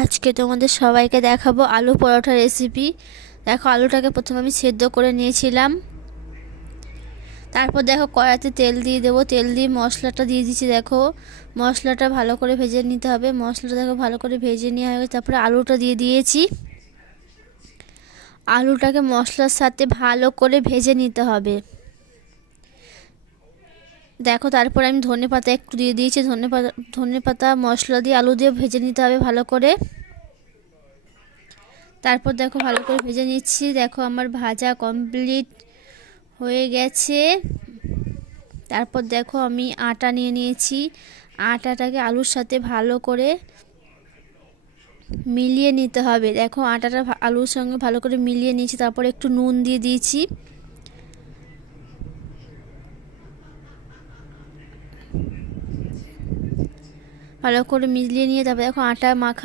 আজকে তোমাদের সবাইকে দেখাবো আলু পরোটা রেসিপি। দেখো, আলুটাকে প্রথমে আমি সেদ্ধ করে নিয়েছিলাম। তারপর দেখো কড়াইতে তেল দিয়ে দেবো, তেল দিয়ে মশলাটা দিয়ে দিচ্ছি। দেখো, মশলাটা ভালো করে ভেজে নিতে হবে। মশলাটা দেখো ভালো করে ভেজে নেওয়া হয়ে গেছে। তারপরে আলুটা দিয়ে দিয়েছি। আলুটাকে মশলার সাথে ভালো করে ভেজে নিতে হবে। দেখো, তারপরে আমি ধনেপাতা একটু দিয়ে দিয়েছি। ধনেপাতা মশলা দিয়ে আলু দিয়ে ভেজে নিতে হবে ভালো করে। তারপর দেখো ভালো করে ভেজে নিচ্ছি। দেখো আমার ভাজা কমপ্লিট হয়ে গেছে। তারপর দেখো আমি আটা নিয়ে নিয়েছি। আটাটাকে আলুর সাথে ভালো করে মিলিয়ে নিতে হবে। দেখো আটাটা আলুর সঙ্গে ভালো করে মিলিয়ে নিয়েছি। তারপর একটু নুন দিয়ে দিয়েছি। ভালো করে মিলিয়ে নিয়ে তারপর দেখো আটা মাখা